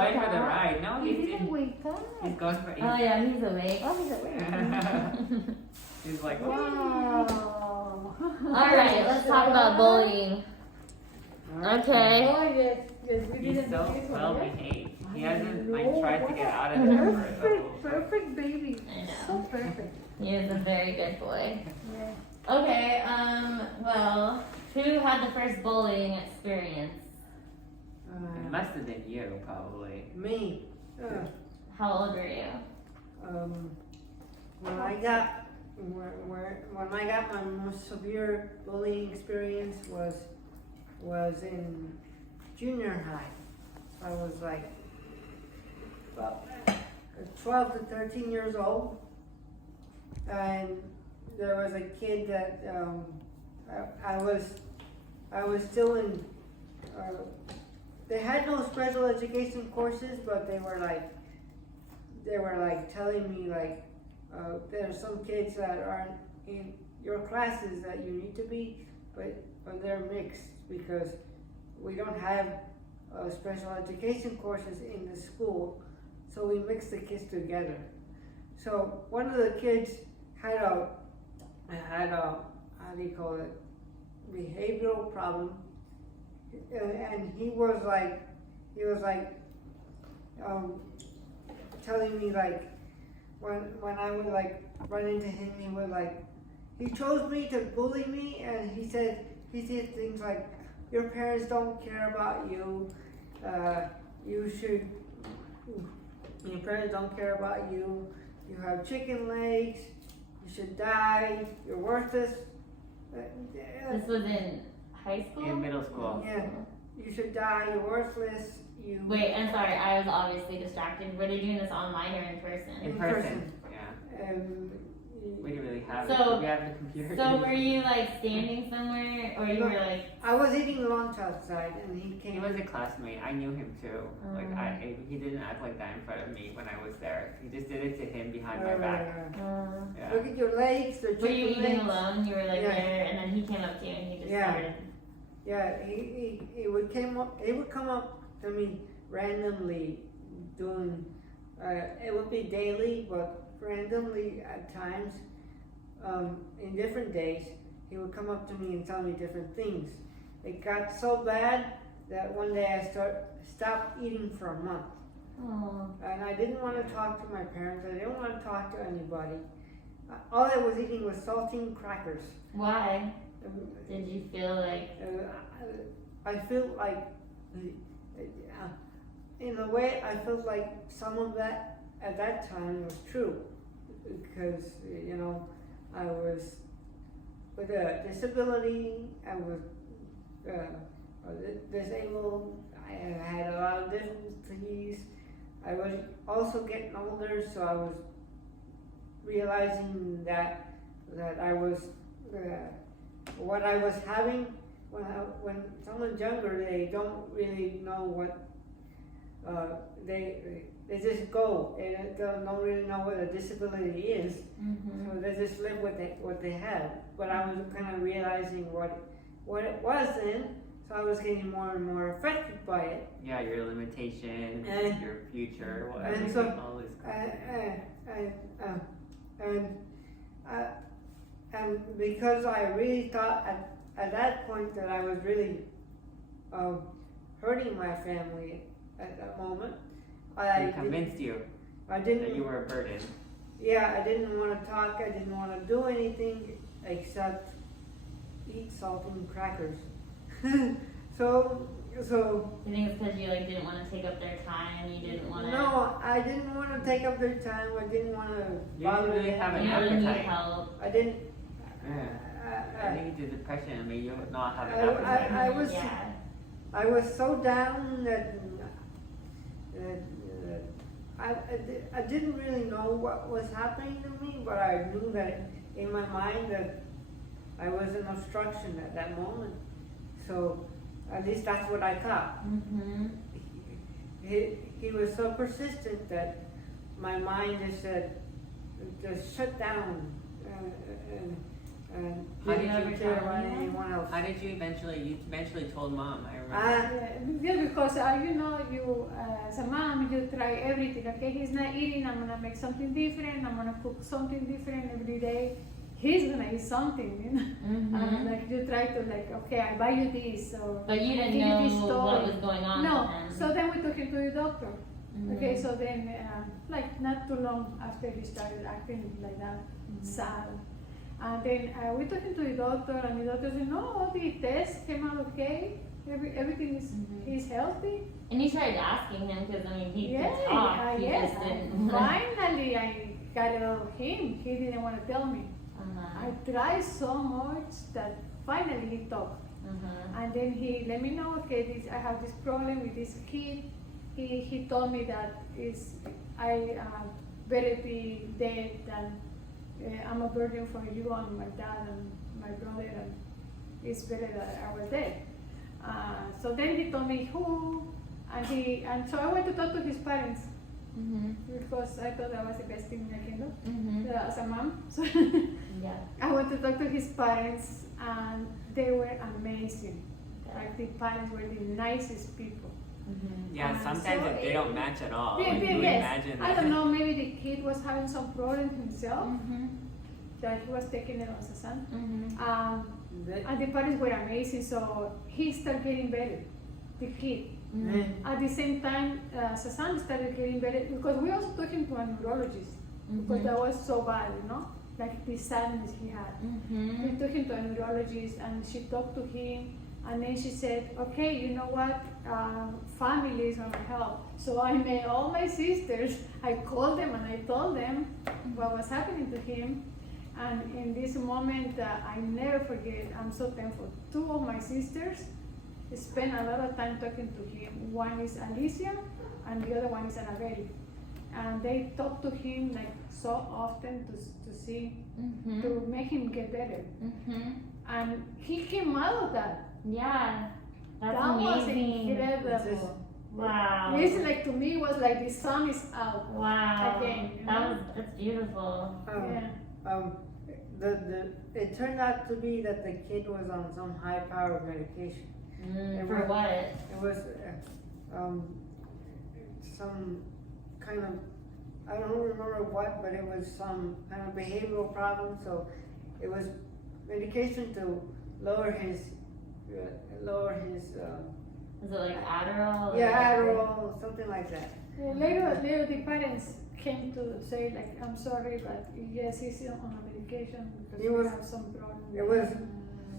going for the ride. No, He didn't wake up. He's going for. Oh yeah, he's awake. Oh, he's awake. He's like, Wow. Alright, let's talk about bullying. Okay. Oh, yes. Yes, we He's didn't so do it. well behaved. He hasn't know. like tried to get out of it for a Perfect baby. I know. So perfect. He is a very good boy. Yeah. Okay, well, who had the first bullying experience? It must have been you, probably. Me. How old were you? When I got my most severe bullying experience was in junior high. I was like about 12 to 13 years old, and there was a kid that I was still in. They had no special education courses, but they were like telling me like there are some kids that aren't in your classes that you need to be, but they're mixed because we don't have special education courses in the school, so we mix the kids together. So one of the kids had a how do you call it, behavioral problem, and he was like telling me like when I would like run into him, he chose me to bully me, and he said things like, your parents don't care about you, your parents don't care about you, you have chicken legs, you should die, you're worthless. This was in high school? In middle school. Yeah, you should die, you're worthless. Wait, I'm sorry, I was obviously distracted. Were they doing this online or in person? In person. Yeah. We didn't really have So- we have the computer. So were you like standing somewhere, or you were like? I was eating lunch outside, and he came. He was a classmate. I knew him too. Like he didn't act like that in front of me when I was there. He just did it to him behind my back. Yeah. Look at your legs. Were you eating alone? You were like there, and then he came up to you and he just started. Yeah, he would come up to me randomly, doing. It would be daily, but randomly at times, in different days, he would come up to me and tell me different things. It got so bad that one day I stopped eating for a month. Oh. And I didn't want to talk to my parents. I didn't want to talk to anybody. All I was eating was saltine crackers. Why? Did you feel like? I felt like, in a way, I felt like some of that at that time was true, because I was with a disability. I was disabled. I had a lot of difficulties. I was also getting older, so I was realizing that I was what I was having. When someone's younger, they don't really know what they just go. They don't really know what a disability is, so they just live with what they have. But I was kind of realizing what it was then, so I was getting more and more affected by it. Yeah, your limitations, your future, And so, all this. and because I really thought at that point that I was really hurting my family at that moment, They convinced you that you were a burden. Yeah, I didn't want to talk. I didn't want to do anything except eat saltine crackers. So. You think it's because you like didn't want to take up their time? You didn't want to. No, I didn't want to take up their time. I didn't want to bother You didn't really have an You really need appetite. help. I didn't. I think the depression made you not have an appetite. I was so down that I didn't really know what was happening to me, but I knew that in my mind that I was an obstruction at that moment. So at least that's what I thought. He was so persistent that my mind just said, just shut down. and How did didn't you care tell about anyone? anyone else. How did you eventually told mom? I remember. Yeah, because you know, you as a mom, you try everything. Okay, he's not eating. I'm gonna make something different. I'm gonna cook something different every day. He's gonna eat something, you know. Mm-hmm. Like you try to like, okay, I buy you this, or But you didn't give you this know what toy. was going on No. with him. So then we took him to the doctor. Mhm. Okay, so then like not too long after he started acting like that, sad. And then we took him to the doctor, and the doctor said, no, all the tests came out okay. Everything is he's healthy. And you tried asking him because I mean he Yeah, could talk. He yes. just didn't. Finally, I got it out of him. He didn't want to tell me. Uh-huh. I tried so much that finally he talked. Uh-huh. And then he let me know, okay, I have this problem with this kid. He told me that I better be dead than I'm a burden for you and my dad and my brother, and it's better that I was dead. So then he told me who, and so I went to talk to his parents Mhm. because I thought that was the best thing I can do Mhm. as a mom. So Yeah. I went to talk to his parents, and they were amazing. Like the parents were the nicest people. Mhm. Yeah, sometimes so they don't match at all. Yeah, Like, yeah, you yes. imagine I that. don't know, maybe the kid was having some problem himself Mhm. that he was taking it as a son. Mhm. They- And the parents were amazing, so he started getting better, the kid. Mhm. At the same time, Sasan started getting better because we also took him to a neurologist because Mhm. that was so bad, you know, like the sadness he had. We Mhm. took him to a neurologist, and she talked to him, and then she said, okay, you know what, family is gonna help. So I met all my sisters. I called them and I told them what was happening to him. And in this moment, I never forget, I'm so thankful. Two of my sisters spent a lot of time talking to him. One is Alicia, and the other one is Annabelle. And they talk to him like so often to see, Mhm. to make him get better. Mhm. And he came out of that. Yeah. That's That was amazing. incredible. Wow. It's like, to me, it was like the sun is out. Wow. Again, you That know? was that's beautiful. Yeah. It turned out to be that the kid was on some high powered medication. Mm, It for was- what? It was some kind of, I don't remember what, but it was some kind of behavioral problem. So it was medication to lower his, Was it like Adderall? or- yeah, Adderall, something like that. Later, the parents came to say, like, I'm sorry, but yes, he's on a medication because He we was- have some problem. It was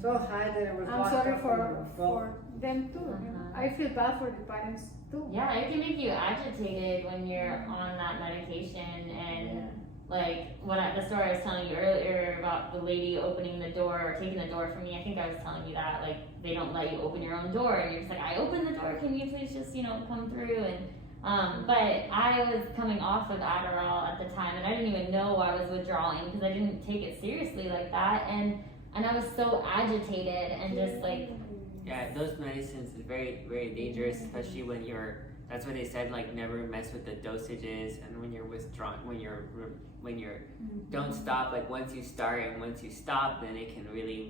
so high that it was I'm locked sorry up in for the vault. them too. You know? Uh-huh. I feel bad for the parents too. Yeah, it can make you agitated when you're on that medication and like the story I was telling you earlier about the lady opening the door or taking the door from me. I think I was telling you that like they don't let you open your own door and you're just like, I opened the door, can you please just come through? And but I was coming off of Adderall at the time and I didn't even know I was withdrawing because I didn't take it seriously like that and I was so agitated and just like Yeah, those medicines is very, very dangerous, especially when that's what they said, like never mess with the dosages and when you're withdrawn, when you're don't stop, like once you start and once you stop, then it can really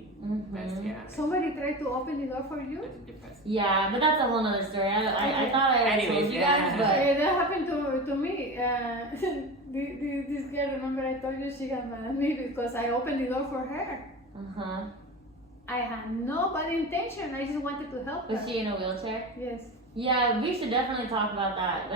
mess, yeah. Somebody tried to open the door for you? It's depressing. yeah, but that's a whole nother story. I thought I already Anyways, told you yeah. guys, but That happened to me. This girl, remember I told you she got mad at me because I opened the door for her. uh-huh. I had no bad intention. I just wanted to help her. Was she in a wheelchair? Yes. Yeah, we should definitely talk about that.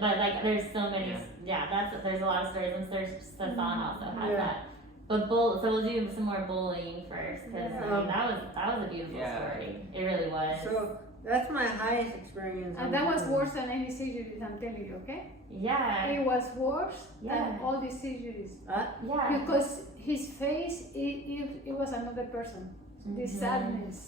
But like, there's so many. Yeah, there's a lot of stories. And Sasan also has Yeah. that. But so we'll do some more bullying first, because I mean, that was a beautiful story. It really was. So that's my highest experience. And that was worse than any surgeries, I'm telling you, okay? Yeah. It was worse Yeah. than all the surgeries. Yeah. Because his face, it was another person. The Mhm. sadness.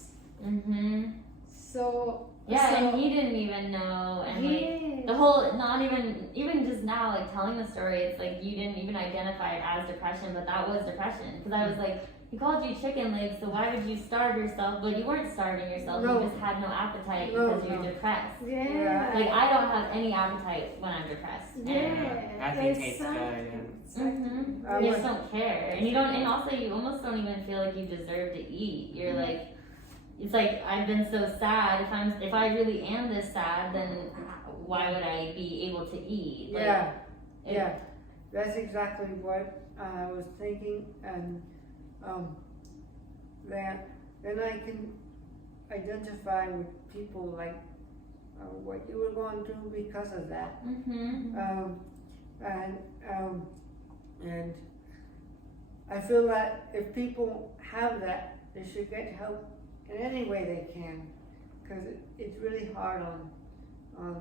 Mhm. So. Yeah, so, and he didn't even know, and like yes. the whole, not even just now, like telling the story, it's like you didn't even identify it as depression, but that was depression, because I was like, he called you chicken legs, so why would you starve yourself? But you weren't starving yourself. No. You just had no appetite No, because you're no. depressed. Yeah. Like I don't have any appetite when I'm depressed. Yeah. Nothing tastes good. Mm-hmm. I You was- just don't care, and you don't, and also you almost don't even feel like you deserve to eat. You're like, it's like I've been so sad. If I really am this sad, then why would I be able to eat? Like, Yeah, it- yeah, that's exactly what I was thinking, and that then I can identify with people like what you were going through because of that. Mm-hmm. And I feel that if people have that, they should get help in any way they can, because it's really hard on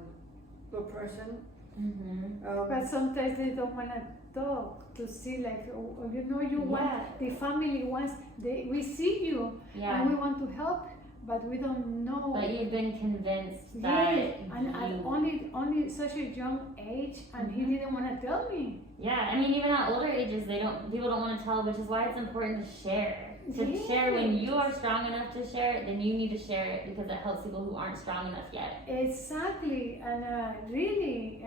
the person. Mm-hmm. But sometimes they don't want to talk to see like, oh, you know, you want, the family wants, we see you Yeah. and we want to help, but we don't know. But you've been convinced Yeah, that and at only such a young age, and he didn't want to tell me. Yeah, I mean, even at older ages, people don't want to tell, which is why it's important to share. To share when you are strong enough to share it, then you need to share it because it helps people who aren't strong enough yet. Exactly, and really,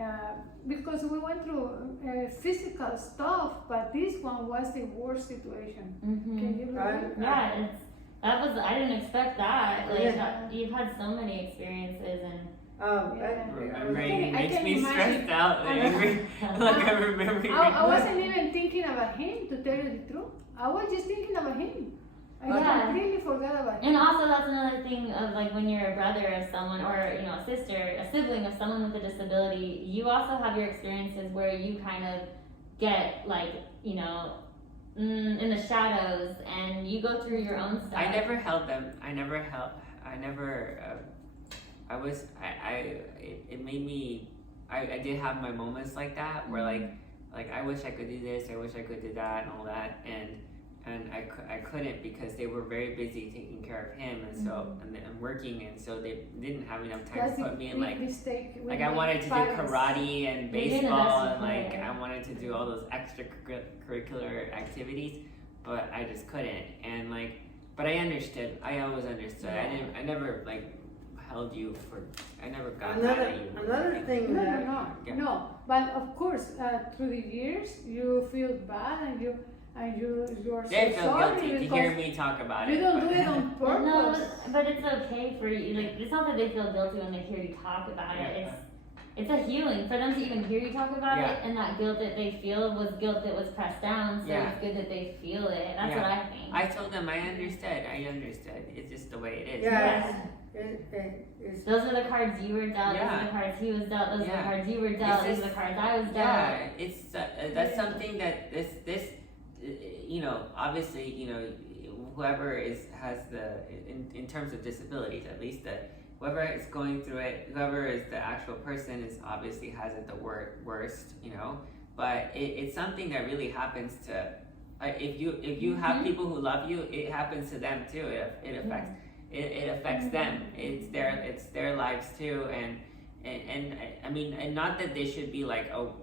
because we went through physical stuff, but this one was the worst situation. Mm-hmm. Can you believe? Yeah, I didn't expect that. Like, Yeah. you've had so many experiences, and Remembering I makes can me imagine. stressed out. Like I'm remembering. I wasn't even thinking about him, to tell you the truth. I was just thinking about him. I Yeah. completely forgot about him. and also that's another thing of like when you're a brother of someone, or a sister, a sibling of someone with a disability, you also have your experiences where you kind of get like in the shadows, and you go through your own stuff. I never held them. It made me, I did have my moments like that where like I wish I could do this, I wish I could do that and all that, and I couldn't because they were very busy taking care of him, and so and working, and so they didn't have enough time That's to the put me in big mistake. like I wanted to do karate and They did the baseball best and you like could. I wanted to do all those extracurricular activities, but I just couldn't. And like, but I understood. I always understood. I never like held you for. I never got mad at you. Another thing No, that Yeah. no. But of course, through the years, you feel bad, and you're so They feel sorry guilty to because hear me talk about you it. don't but- do it on Well, no, purpose. but it's okay for you. Like, it's not that they feel guilty when they hear you talk about it. It's a healing for them to even hear you talk about it, and that guilt that they feel was guilt that was pressed down. So Yeah. it's good that they feel it. That's Yeah. what I think. I told them I understood. It's just the way it is. Yeah. it's Those are the cards you were dealt. Those Yeah. are the cards he was dealt. Those are Yeah. the cards you were dealt. Those just- are the cards I was dealt. Yeah, it's that's something that this obviously whoever has the in terms of disabilities, at least that whoever is going through it, whoever is the actual person is obviously has it the worst, but it's something that really happens to if you have people who love you, it happens to them too. It affects it affects them. It's their lives too, and I mean, and not that they should be like, oh,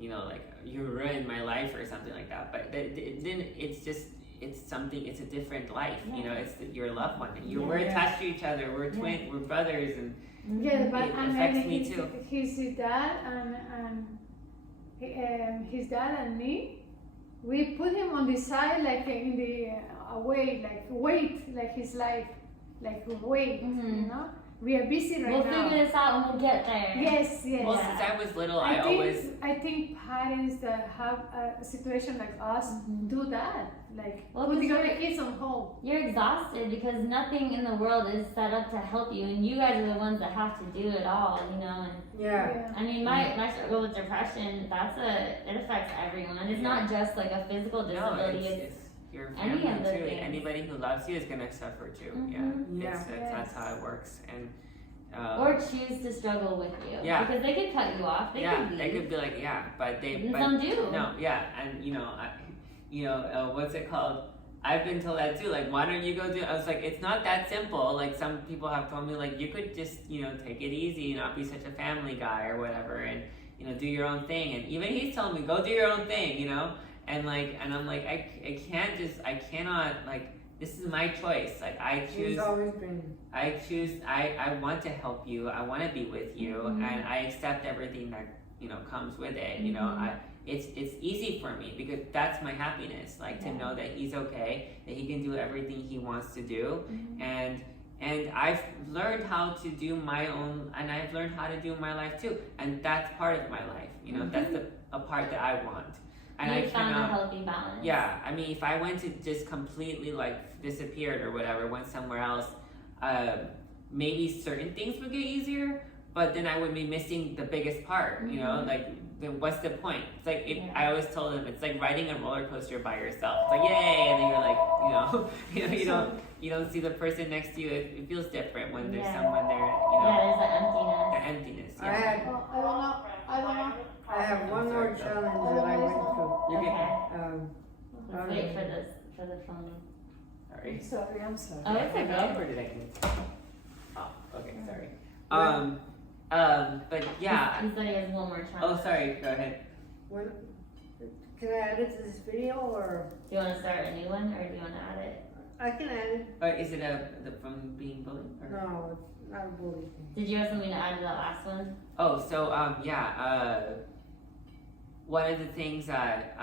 like you ruined my life or something like that, but then it's something, it's a different life. It's your loved one. We're attached to each other. We're twins. We're brothers, and Yeah, but it and affects then me too. his dad and his dad and me, we put him on the side, like in the away, like wait, like his life, like wait, We are busy right We'll now. figure this out and we'll get there. Yes. well, since I was little, I always I think parents that have a situation like us do that, like Well, put the because other kids on hold. You're exhausted because nothing in the world is set up to help you, and you guys are the ones that have to do it all, And yeah. I mean, my struggle with depression, it affects everyone. It's not just like a physical disability. it's your any family of the too. things. Anybody who loves you is gonna suffer too. Yeah. That's how it works. And or choose to struggle with you. Yeah. Because they could cut you off. They could leave. they could be like, but And but some do. no, and what's it called? I've been told that too. Like, why don't you go do? I was like, it's not that simple. Like, some people have told me, like, you could just, take it easy and not be such a family guy or whatever, and do your own thing. And even he's telling me, go do your own thing, and I'm like, I cannot, like, this is my choice. Like, I He's always been. I want to help you. I want to be with you, and I accept everything that, you know, comes with it. You know, it's easy for me because that's my happiness. Like, to know that he's okay, that he can do everything he wants to do, and I've learned how to do my own, and I've learned how to do my life too, and that's part of my life. You know, that's a part that I want. And you I found cannot, a healthy balance. yeah, I mean, if I went to just completely like disappeared or whatever, went somewhere else, maybe certain things would get easier, but then I would be missing the biggest part, you know, like, then what's the point? It's like, I always told them, it's like riding a roller coaster by yourself. It's like, yay, and then you're like, you don't see the person next to you. It feels different when there's someone there, you know. Yeah, there's an The emptiness, I don't know. I have one more challenge that I went through. You can, Okay. Let's wait for the phone. sorry. I'm sorry. Oh, it's okay. Or did I get? Oh, okay, sorry. But yeah. He said he has one more challenge. Oh, sorry. Go ahead. When, can I add it to this video or? Do you want to start a new one, or do you want to add it? I can add it. Is it from being bullied? Or? No, it's not a bully thing. Did you have something to add to that last one? Oh, so one of the things that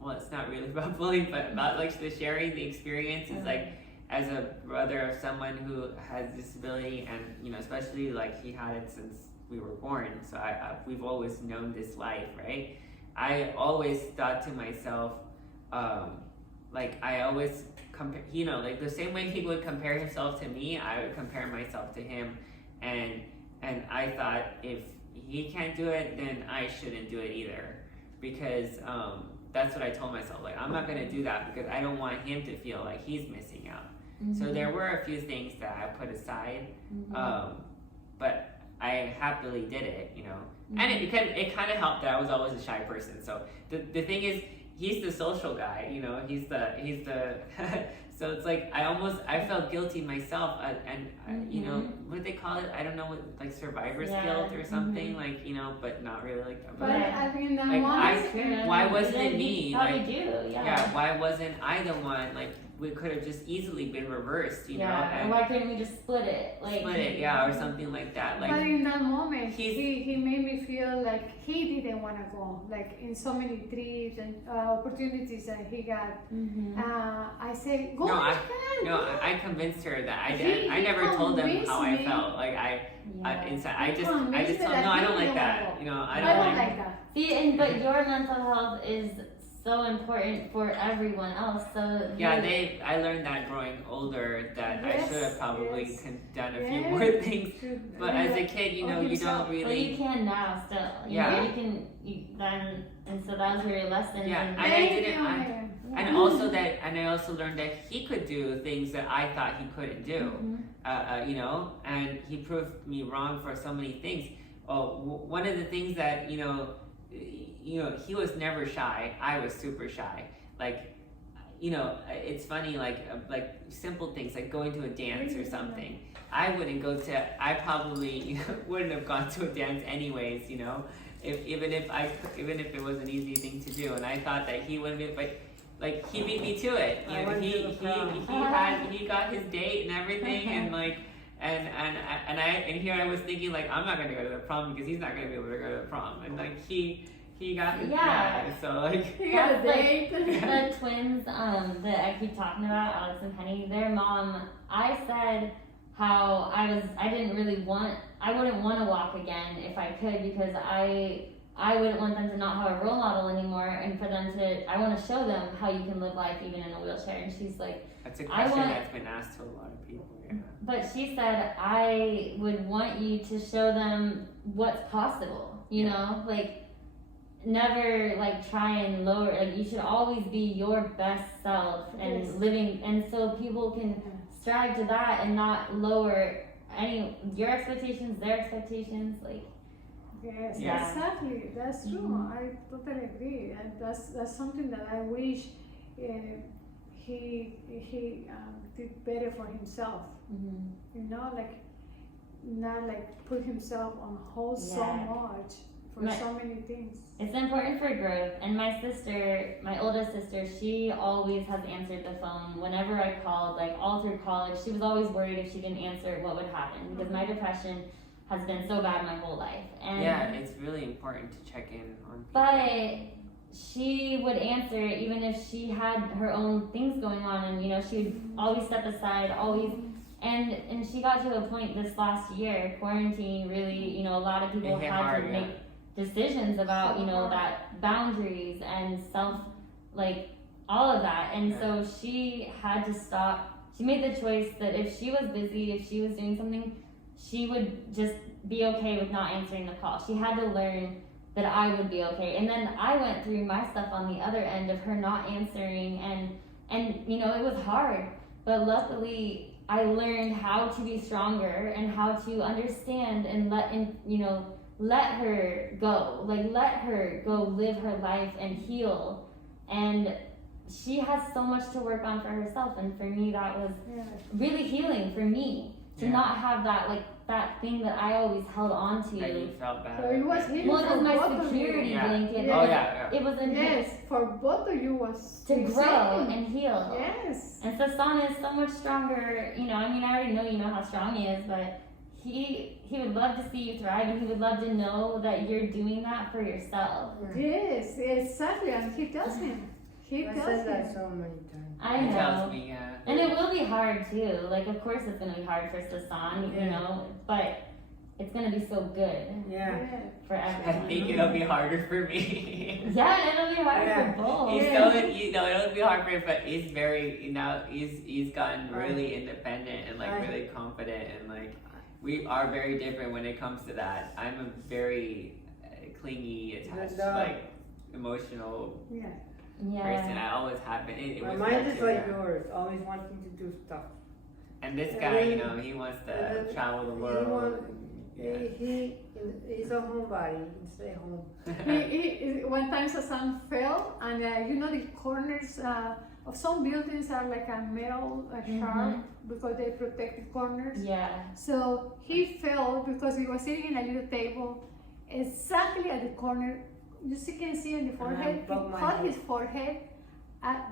well, it's not really about bullying, but about like the sharing the experience is like, as a brother of someone who has disability, and you know, especially like he had it since we were born, so we've always known this life, right? I always thought to myself, like, I always compare, you know, like the same way he would compare himself to me, I would compare myself to him, and I thought, if he can't do it, then I shouldn't do it either, because that's what I told myself, like, I'm not gonna do that because I don't want him to feel like he's missing out. So there were a few things that I put aside, but I happily did it, you know. And it kind of helped that I was always a shy person. So the thing is, he's the social guy, you know. He's the so it's like I felt guilty myself, and you know, what do they call it? I don't know, what, like survivor's guilt or something, like, you know, but not really like. But I mean, that like, why wasn't it me? Probably Like, do, yeah. Why wasn't I the one? Like, we could have just easily been reversed, you know. And why couldn't we just split it? Like, or something like that. Like, but in that moment, he made me feel like he didn't want to go. Like, in so many trips and opportunities that he got, I said, go. I convinced her that I never told them how I felt. Like, inside, I just told no, I don't like that. You know, I don't like that. See, but your mental health is so important for everyone else. So I learned that growing older, that I should have probably done a few more things. But as a kid, you know, you don't really. Well, you can now still. You can. And so that was your lesson. Yeah, and I also learned that he could do things that I thought he couldn't do. You know, and he proved me wrong for so many things. One of the things that you know, he was never shy. I was super shy. Like, you know, it's funny, like simple things like going to a dance or something. I probably wouldn't have gone to a dance anyways, you know, even if it was an easy thing to do. And I thought that he wouldn't be, but like, he beat me to it. You know, he got his date and everything, and like. And here I was thinking, like, I'm not gonna go to the prom because he's not gonna be able to go to the prom, and like he got his so like he got a date. Like, the twins that I keep talking about, Alex and Penny, their mom, I said how I wouldn't want to walk again if I could, because I wouldn't want them to not have a role model anymore, and for them I want to show them how you can live life even in a wheelchair. And she's like, that's a question that's been asked to a lot of people. Yeah. But she said, I would want you to show them what's possible, you know, like, never like try and lower, like, you should always be your best self and living, and so people can strive to that and not lower your expectations, their expectations, like. Yes, exactly. That's true. I totally agree. And that's something that I wish he did better for himself. You know, like, not like put himself on hold so much for so many things. It's important for growth. And my sister, my oldest sister, she always has answered the phone whenever I called, like all through college. She was always worried if she didn't answer what would happen, because my depression has been so bad my whole life. And yeah, it's really important to check in on people. but she would answer even if she had her own things going on, and you know, she would always step aside, always. And she got to a point this last year, quarantine really, you know, a lot of people It hit had hard, to yeah. make decisions about, you know, that boundaries and self, like all of that. And so she had to stop. She made the choice that if she was busy, if she was doing something, she would just be okay with not answering the call. She had to learn that I would be okay. And then I went through my stuff on the other end of her not answering, and you know, it was hard, but luckily I learned how to be stronger and how to understand and let her go. Like, let her go live her life and heal. And she has so much to work on for herself, and for me that was really healing for me to not have that, like, that thing that I always held on to. That you felt bad. So it was healing Well, it for was my both of you. security blanket. Oh yeah. It was a Yes, for both of you was to the grow same. and heal. Yes. And Sasan is so much stronger. You know, I mean, I already know you know how strong he is, but he would love to see you thrive, and he would love to know that you're doing that for yourself. Yes, exactly, and he tells him. He I tells said that him. so many times. I He know. tells me, yeah. And it will be hard too. Like, of course it's gonna be hard for Sasan, you Yeah. know, but it's gonna be so good Yeah. for I everyone. think it'll be harder for me. Yeah, and it'll be hard Yeah. for both. He's Yeah. so, you know, it'll be hard for him, but he's very, you know, he's gotten really independent and like really confident, and like we are very different when it comes to that. I'm a very clingy, attached, like emotional Yeah. person. Yeah. I always have been. It My was mind that is too, like yeah. yours, always wanting to do stuff. And this guy, you know, he wants to travel the world. He's a homebody. He can stay home. One time Sasan fell, and you know the corners of some buildings are like a metal sharp because they protect the corners. Yeah. So he fell because he was sitting in a little table exactly at the corner. You can see in the forehead. He bumped my cut head. his forehead,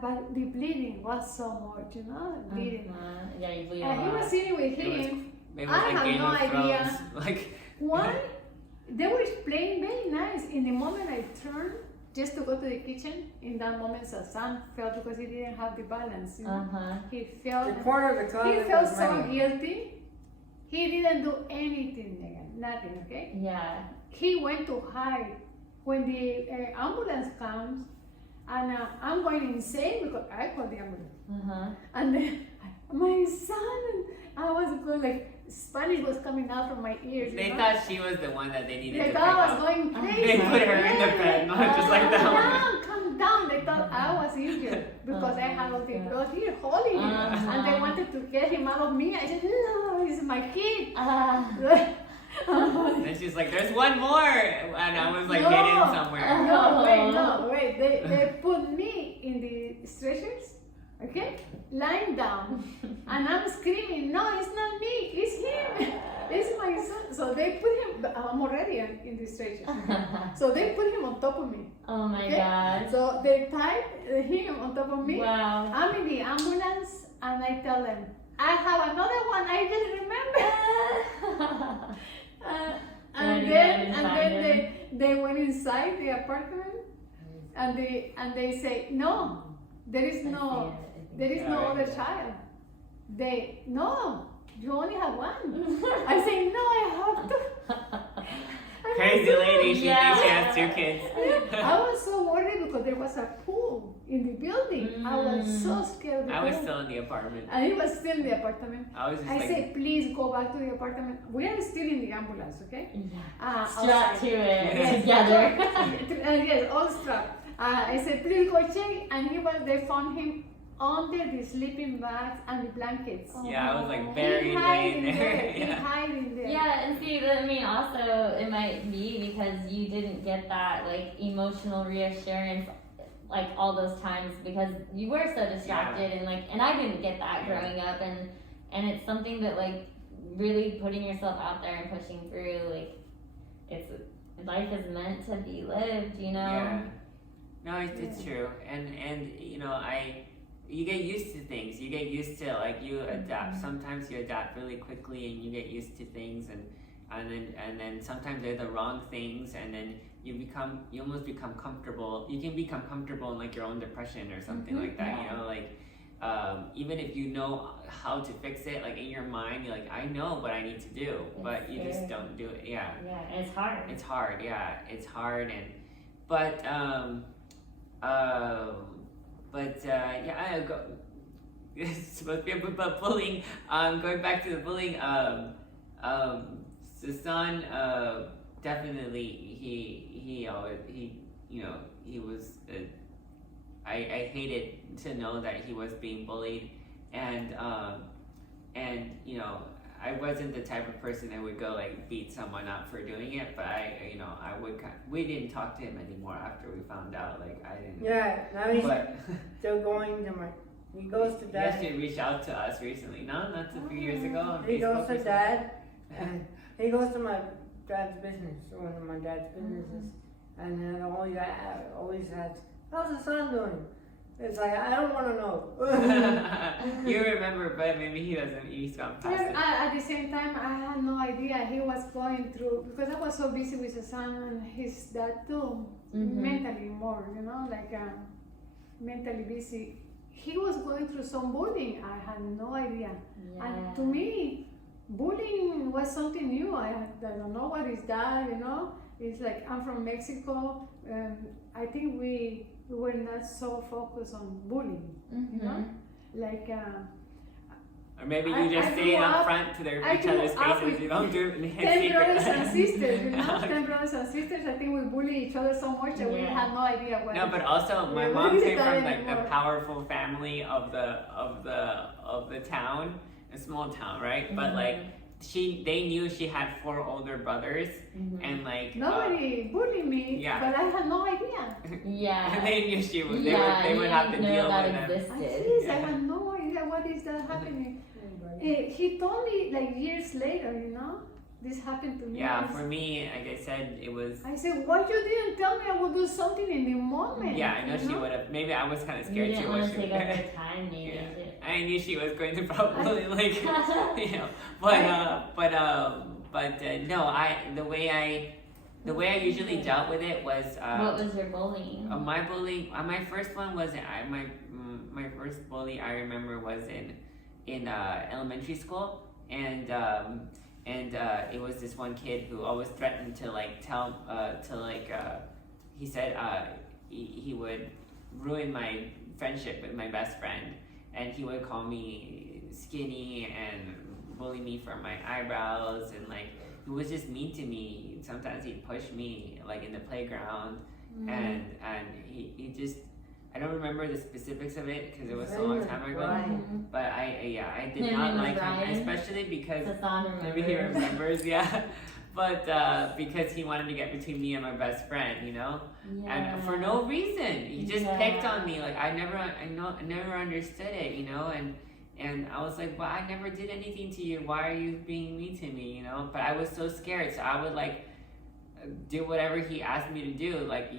but the bleeding was so much, you know, bleeding. Yeah, you bleed a And he was lot. sitting with It was- him. It was I like have Game no of idea. Thrones. Like One, they were playing very nice. In the moment I turned just to go to the kitchen, in that moment Sasan fell because he didn't have the balance. You know? He fell. The corner of the He closet felt was so mine. guilty. He didn't do anything, Megan. Nothing. Okay. Yeah. He went to hide. When the ambulance comes, and I'm going insane because I called the ambulance. And then my son, I was going like Spanish was coming out from my ears. they you know? thought she was the one that they needed They to pick thought I was up. going crazy. They put her in the bed, not just like that. Calm down. They thought I was injured because I had all the blood here holding him. And they wanted to get him out of me. I said, no, he's my kid. And she's like, "There's one more," and I was like hidden somewhere. No, wait. They put me in the stretchers, okay? Lying down. And I'm screaming, no, it's not me, it's him. It's my son. So they put him, I'm already in the stretchers. So they put him on top of me. Oh my Okay? gosh. So they tied him on top of me. Wow. I'm in the ambulance and I tell them, I have another one, I just remember. And then they went inside the apartment and they say, no, there is no other child. No, you only have one. I say, no, I have two. Crazy lady, she Yeah. thinks she has 2 kids. I was so worried because there was a pool in the building. I was so scared. Of the I was pool. still in the apartment. And he was still in the apartment. I was just I like, said, please go back to the apartment. We are still in the ambulance, okay? Strapped to it Yes. together. Yes, all strapped. I said, please go check. And they found him under the sleeping bags and the blankets. yeah, I was like He buried hiding laying there. there. He Yeah. hiding there. Yeah, and see, I mean, also it might be because you didn't get that like emotional reassurance like all those times because you were so distracted and I didn't get that growing up and it's something that like really putting yourself out there and pushing through like it's life is meant to be lived, you know? Yeah. No, it's true, and you know, you get used to things. You get used to, like, you adapt. Sometimes you adapt really quickly, and you get used to things, and then sometimes they're the wrong things, and then you almost become comfortable. You can become comfortable in, like, your own depression or something like that. You know, like, even if you know how to fix it, like, in your mind, you're like, I know what I need to do, but you just don't do it. Yeah. Yeah, and it's hard. It's hard. Yeah, it's hard, but yeah, I go. It's supposed to be about bullying. Going back to the bullying. Sasan, definitely he you know, he was. I hated to know that he was being bullied, and you know, I wasn't the type of person that would go, like, beat someone up for doing it, but we didn't talk to him anymore after we found out, like, I didn't. Yeah, now he's still going to he goes to dad. He actually reached out to us recently, not a few years ago. On He Facebook goes to or dad, and he goes to my dad's business, one of my dad's businesses, and then always asks, how's the son doing? It's like, I don't want to know. You remember, but maybe he doesn't. He's gone past it. At the same time, I had no idea he was going through, because I was so busy with his son and his dad too, mentally more, you know, like mentally busy. He was going through some bullying. I had no idea. Yeah. And to me, bullying was something new. I don't know what is that, you know. It's like, I'm from Mexico. I think we were not so focused on bullying, you know, like. Or maybe you just say it up front to each other's faces. You don't do it in his 10 secret. brothers and sisters, you know, 10 brothers and sisters. I think we bully each other so much that we had no idea what. No, but also my mom came from, like, the powerful family of the town, a small town, right? But, like, they knew she had 4 older brothers, and, like, nobody bullied me, but I had no idea. Yeah. And they knew she would. They would have to deal with them. I had no idea what is that happening. He told me, like, years later, you know, this happened to me. Yeah, for me, like I said, it was. I said, why you didn't tell me I would do something in the moment? Yeah, I know she would have. Maybe I was kind of scared you too. didn't want to take up her time, maybe. Yeah. I knew she was going to probably, like, you know, but no, the way I usually dealt with it was. What was your bullying? My bullying. My first one was my first bully I remember was in elementary school, and it was this one kid who always threatened to, like, he said he would ruin my friendship with my best friend, and he would call me skinny and bully me for my eyebrows, and, like, he was just mean to me. Sometimes he'd push me, like, in the playground, and he just. I don't remember the specifics of it because it was so long time ago. But I did not like him, especially because maybe he remembers, But because he wanted to get between me and my best friend, you know, and for no reason, he just picked on me. Like, I never understood it, you know, and I was like, well, I never did anything to you. Why are you being mean to me, you know? But I was so scared, so I would, like, do whatever he asked me to do. Like,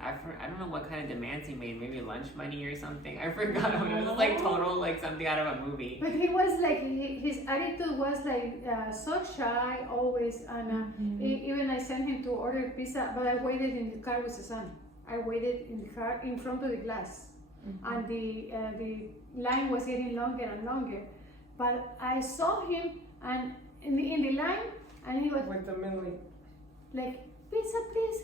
I don't know what kind of demands he made. Maybe lunch money or something. I forgot. It was like total, like, something out of a movie. But he was like, his attitude was like so shy always, and even I sent him to order pizza, but I waited in the car with Susan. I waited in the car in front of the glass, and the line was getting longer and longer. But I saw him and in the line, and he was with the middle. Like, pizza, please.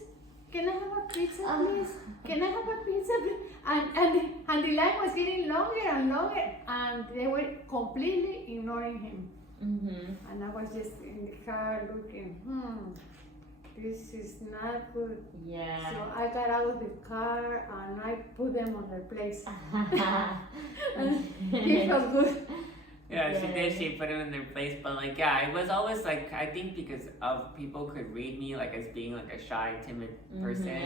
Can I have a pizza, please? Can I have a pizza, please? And the line was getting longer and longer, and they were completely ignoring him. And I was just in the car looking, this is not good. Yeah. So I got out of the car and I put them on their place. And he felt good. Yeah, she did. She put him in their place, but, like, it was always, like, I think because of people could read me, like, as being, like, a shy, timid person.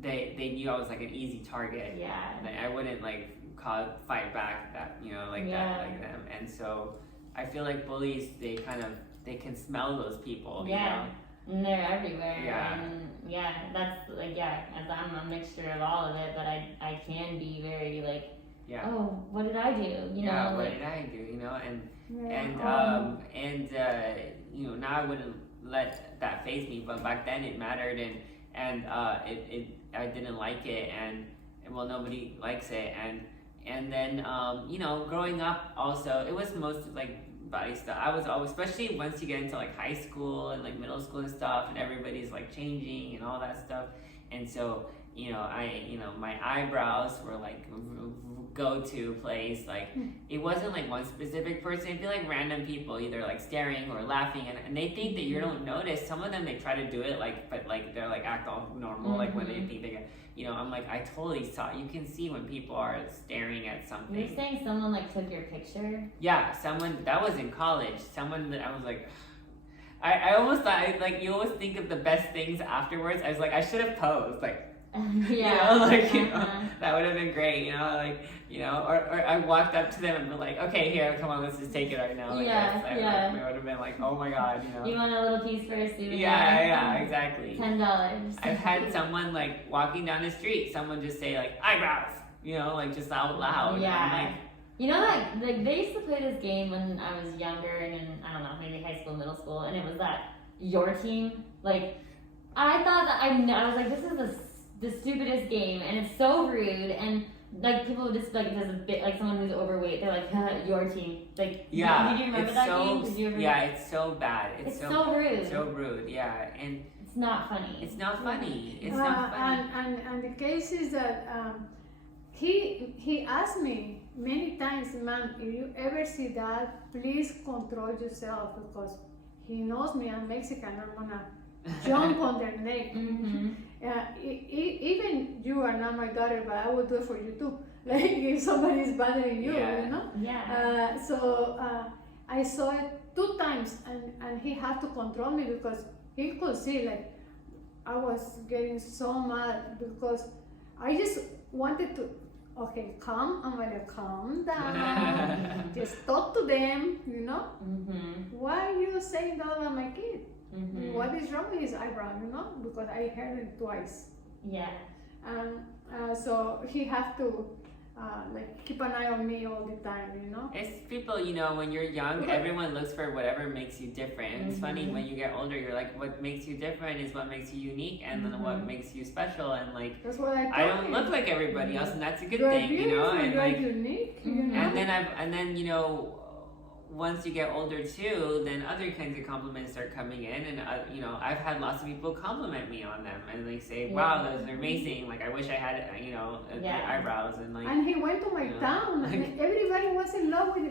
They knew I was, like, an easy target. Yeah. Like, I wouldn't, like, fight back that, you know, like that, like them. And so I feel like bullies, they can smell those people. You know? And they're everywhere. Yeah. And yeah, that's like, as I'm a mixture of all of it, but I can be very like, Yeah. oh, what did I do? You Yeah, know, what like, did I do? You know, and Yeah. you know, now I wouldn't let that faze me, but back then it mattered, and I didn't like it, and well, nobody likes it, and then you know, growing up also, it was most like body stuff. I was always, especially once you get into like high school and like middle school and stuff, and everybody's like changing and all that stuff, and so you know, my eyebrows were like go-to place. Like it wasn't like one specific person, it'd be like random people either like staring or laughing, and they think that you don't notice. Some of them, they try to do it like, but like they're like act all normal, like when they think they get, you know, I'm like, I totally saw, you can see when people are staring at something. you're saying someone like took your picture? Yeah, someone, that was in college, someone that I was like, I almost thought, like, you always think of the best things afterwards. I was like, I should have posed, like, Yeah. you know, like, you know, that would have been great, you know, like, you know, or I walked up to them and been like, okay, here, come on, let's just take it right now. Like, Yeah. It would have been like, oh my god, you know. You want a little piece for a souvenir? Yeah, exactly. $10. I've had someone like walking down the street, someone just say like eyebrows, you know, like just out loud. Yeah. I'm like, You know, like they used to play this game when I was younger and in, I don't know, maybe high school, middle school, and it was that your team. Like, I thought that I was like, this is the stupidest game, and it's so rude, and like people would just like, if there's a bit like someone who's overweight, they're like, your team. Like, yeah, did you remember it's that so, game? Did you ever? yeah, it's so bad. It's so rude. It's so rude, yeah, and It's not funny. it's not funny. It's not funny. And the case is that he asked me many times, ma'am, if you ever see that, please control yourself, because he knows me, I'm Mexican, I'm gonna jump on their neck. Mm-hmm. Even you are not my daughter, but I would do it for you too. Like if somebody is bothering you, Yeah. you know. Yeah. So I saw it 2 times, and he had to control me because he could see like I was getting so mad because I just wanted to. Okay, calm. I'm gonna calm down. Just talk to them, you know. Mm-hmm. Why are you saying that about my kid? Mm-hmm. What is wrong with his eyebrow, you know? Because I heard it twice. Yeah. So he have to like keep an eye on me all the time, you know? It's people, you know, when you're young, everyone looks for whatever makes you different. It's funny, when you get older, you're like, what makes you different is what makes you unique, and then what makes you special, and like, That's what I don't look like everybody else, and that's a good You're thing, you know, beautiful, and you're like, unique, you know? and then you know, once you get older too, then other kinds of compliments start coming in, and you know, I've had lots of people compliment me on them, and they say, "Wow, those are amazing! Like, I wish I had, you know, the eyebrows." And like, And he went to my you know, town, like- and everybody was in love with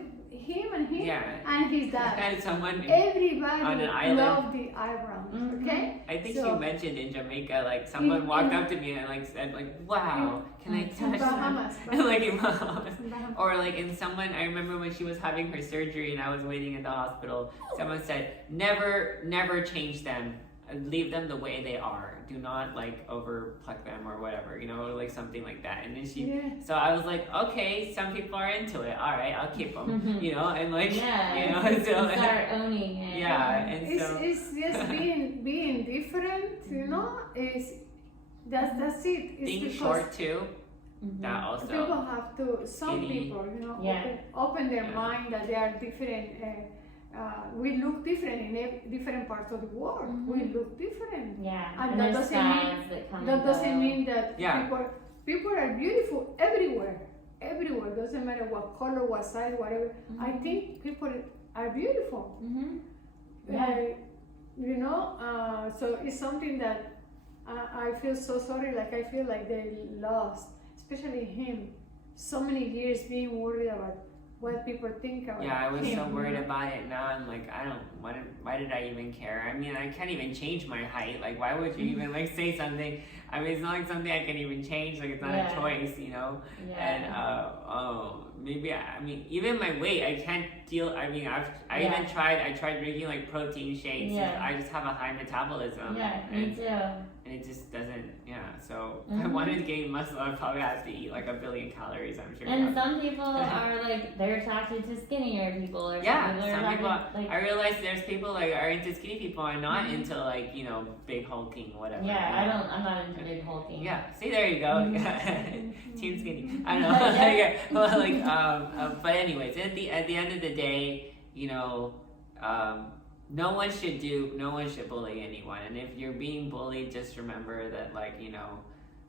him and him and his dad. and someone, Everybody on an island. loved the eyebrows. Okay. I think So- you mentioned in Jamaica, like someone walked up to me and like said, like, "Wow, can I touch that?" Bahamas. Like in Bahamas. Bahamas. Or like in someone, I remember when she was having her surgery and I was waiting in the hospital, someone said, never change them. Leave them the way they are. Do not like over pluck them or whatever, you know, like something like that. And then so I was like, okay, some people are into it. All right, I'll keep them, you know, and like, you know, so start owning it. yeah, and so It's just being different, you know. That's it. It's being because short too. That also. people have to. Some Skinny. people, you know, Yeah. open their mind that they are different. We look different in different parts of the world. We look different. Yeah. And And that there's doesn't mean fads that come that and doesn't go. mean that Yeah. people are beautiful everywhere. Everywhere, doesn't matter what color, what size, whatever. I think people are beautiful. Mm-hmm. Yeah. You know, so it's something that I feel so sorry. Like I feel like they lost, especially him, so many years being worried about what people think about Yeah, I was him, so you worried know? about it. Now I'm like, why did I even care? I mean, I can't even change my height. Like, why would you even like say something? I mean, it's not like something I can even change. Like, it's not a choice, you know? Yeah. And maybe, I mean, even my weight, I can't deal. I mean, I tried drinking like protein shakes. Yeah. I just have a high metabolism. Yeah, me and, too. and it just doesn't, yeah. So if I wanted to gain muscle, I'd probably have to eat like 1 billion calories, I'm sure. And some people are like, they're attracted to skinnier people, or Yeah, some people are some people. attracted, I realize there's people like are into skinny people and not into like big hulking whatever. yeah, I'm not into big hulking. Yeah, see, there you go. Team skinny. I don't know. Yeah. Well, but anyways, at the end of the day, no one should bully anyone. And if you're being bullied, just remember that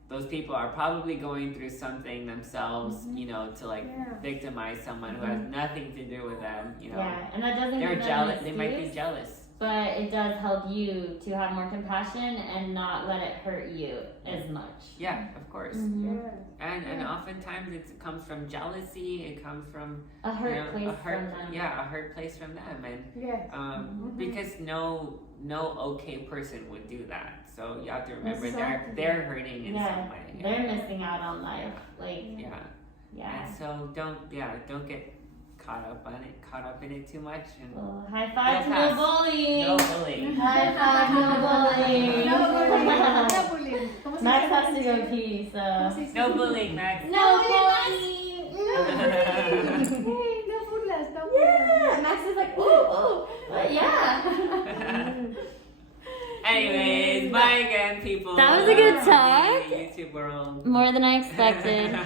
those people are probably going through something themselves, to victimize someone who has nothing to do with them. Yeah, and that doesn't. They're jealous. They might be jealous. But it does help you to have more compassion and not let it hurt you as much. Yeah, of course. Mm-hmm. And oftentimes it comes from jealousy. It comes from a hurt place from them. Yeah, a hurt place from them, and because no okay person would do that. So you have to remember they're hurting in some way. They're missing out on life. And so don't get caught up in it too much. And high five to no bullying. No bullying. High five, no bullying. No bullying. Max has to go pee, so. No bullying, Max. No bullying. Hey, no burlas. Yeah, Max is like, ooh. But yeah. Anyways, bye again, people. That was a good talk. YouTube world. More than I expected.